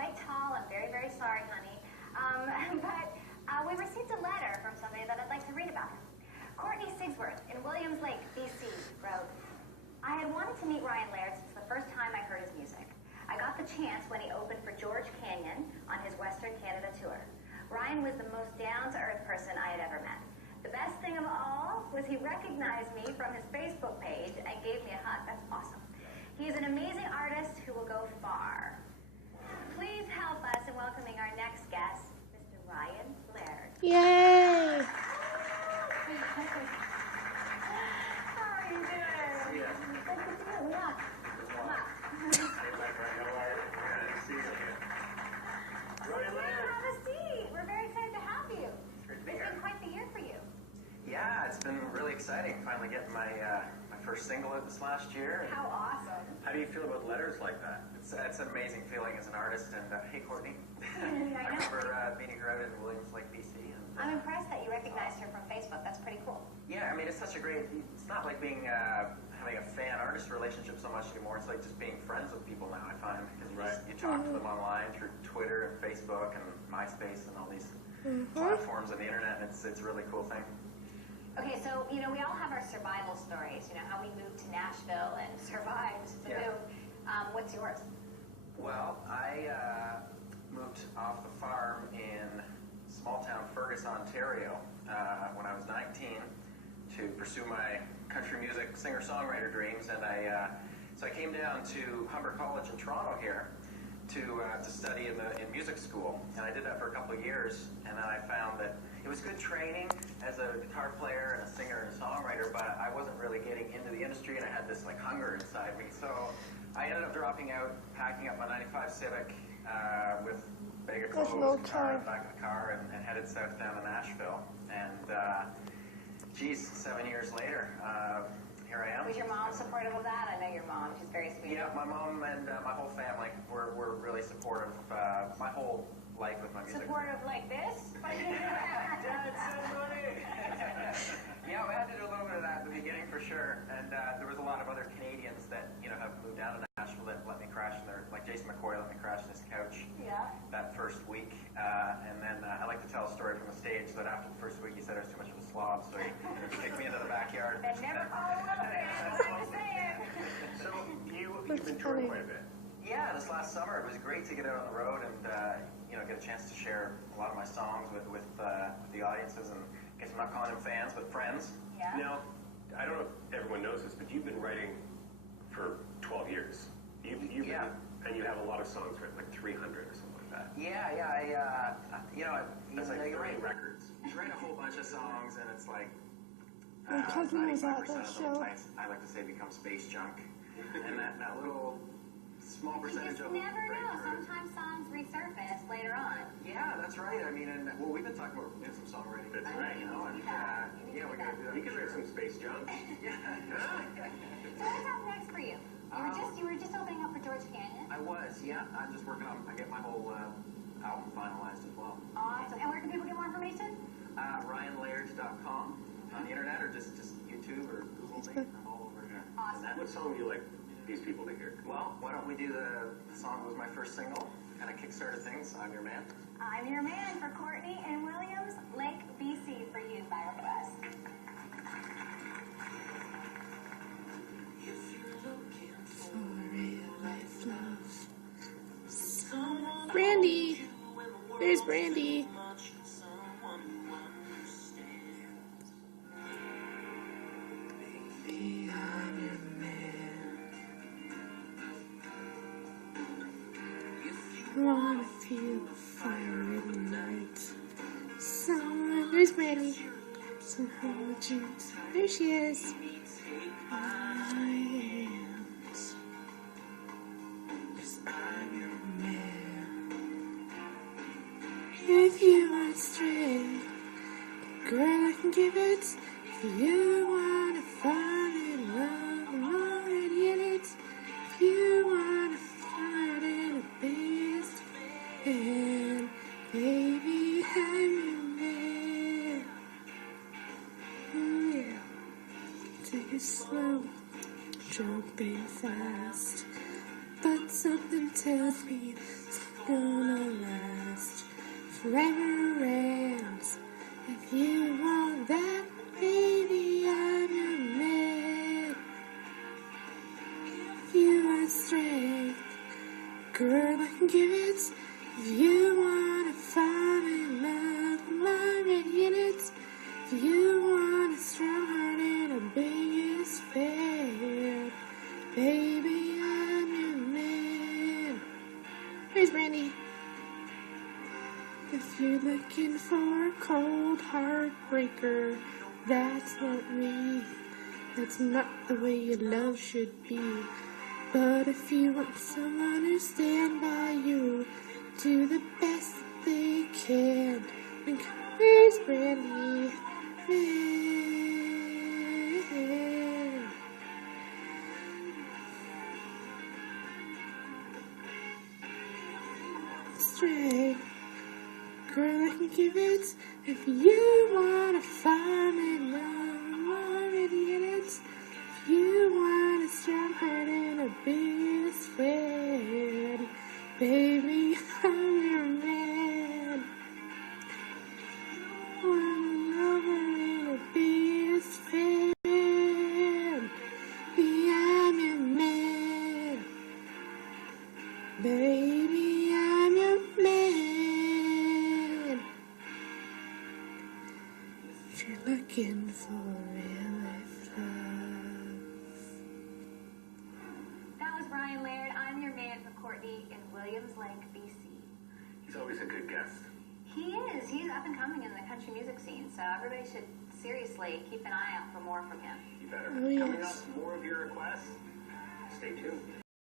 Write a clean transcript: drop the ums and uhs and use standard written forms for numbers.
quite tall. I'm very, very sorry, honey. But we received a letter from somebody that I'd like to read about him. Kortney Sigsworth in Williams Lake, BC, wrote, I had wanted to meet Ryan Laird since the first time I heard his music. I got the chance when he opened for George Canyon on his Western Canada tour. Ryan was the most down-to-earth person I had ever met. The best thing of all was he recognized me from his Facebook page and gave me a hug. That's awesome. He is an amazing artist who will go far. Please help us in welcoming our next guest, Mr. Ryan Laird. Yay! How are you doing? Yeah. Good to see you. Look. Have a seat. We're very excited to have you. Great to be It's here. been quite the year for you. Yeah, it's been really exciting. Finally getting my first single out this last year. How awesome. How do you feel about letters like that? It's an amazing feeling as an artist. And hey, Kortney. I I know. remember meeting her out in Williams Lake, BC. And, I'm impressed that you recognized her from Facebook. That's pretty cool. yeah, I mean, it's such a great. It's not like being having a fan-artist relationship so much anymore. It's like just being friends with people now. I find because you talk to them online through Twitter and Facebook and MySpace and all these platforms on the internet, and it's a really cool thing. Okay, so, we all have our survival stories, how we moved to Nashville and survived the Yeah. move. What's yours? Well, I moved off the farm in small town Fergus, Ontario, when I was 19 to pursue my country music singer-songwriter dreams, and so I came down to Humber College in Toronto here to study in music school, and I did that for a couple of years, and then I found that it was good training as a guitar player and a singer and a songwriter, but I wasn't really getting into the industry, and I had this hunger inside me. So I ended up dropping out, packing up my '95 Civic with a bag of clothes, guitar in the back of the car, and headed south down to Nashville. And geez, 7 years later, here I am. Was your mom supportive of that? I know your mom. She's very sweet. Yeah, my mom and my whole family were really supportive of my whole life with my music. Supportive like this? That's so funny. Yeah, we had to do a little bit of that at the beginning for sure, and there was a lot of other Canadians that have moved down to Nashville that let me crash in their, like Jason McCoy let me crash in his couch. Yeah. That first week, and then I like to tell a story from the stage that after the first week he said I was too much of a slob, so he kicked me into the backyard. That never followed up, man. I'm just saying. So you've been touring quite a bit. Yeah, this last summer it was great to get out on the road and get a chance to share a lot of my songs with the audiences, and I guess I'm not calling them fans, but friends. Yeah. Now, I don't know if everyone knows this, but you've been writing for 12 years. Yeah. And you have a lot of songs written, like 300 or something like that. Yeah. That's like 3 records. You write a whole bunch of songs, and it's like My cousin was at 95% that of show. them, I like to say, become space junk, and that little small You percentage just of them never break know. through. Sometimes songs resurface later on. Yeah, that's right. I mean, we've been talking about doing some songwriting. That's right. And yeah, we're gonna do that. You can write some space junk. Yeah. So what's up next for you? You were just opening up for George Canyon. I was, yeah. I'm just working on. I get my whole album finalized as well. Awesome. And where can people get more information? RyanLaird.com on the internet, or just YouTube or Google me. I'm all over here. Awesome. What song do you like these people to hear? Well, why don't we do the song that was my first single? Kind of kickstarted things. I'm Your Man. I'm Your Man for Kortney and Williams Lake, BC for you by request. Brandy. There's Brandy. I wanna feel the fire in the night. Someone, there's Brandy. Some jeans. There she is. My hands. 'Cause I'm your man. If you want straight, girl, I can give it. If you wanna fall in love, I'm already in it. If you wanna fight in a best friend, baby, I'm your man. Oh yeah. Take it slow, jumping fast. But something tells me gonna last forever ends. If you want that, baby, I'm your man. If you want strength, girl, I can give it. If you wanna fall in love, I'm already in it. If you want a strong heart and a biggest fan, baby, I'm your man. Here's Brandy. If you're looking for a cold heartbreaker, that's not me. That's not the way your love should be. But if you want someone to stand by you, do the best they can, then here's Brandy. Man. Strength, girl, I can give it. If you want a farm and I'm already in it. If you want a strong heart and a biggest fan, baby, I'm your man. One lover and a biggest fan, baby, I'm your man. Baby, I'm your man. If you're looking for real life love. That was Brian Laird. I'm your man for Kortney in Williams Lake, BC. He's always a good guest. He is. He's up and coming in the country music scene, so everybody should seriously keep an eye out for more from him. You better. Oh, Coming yes. up, more of your requests. Stay tuned.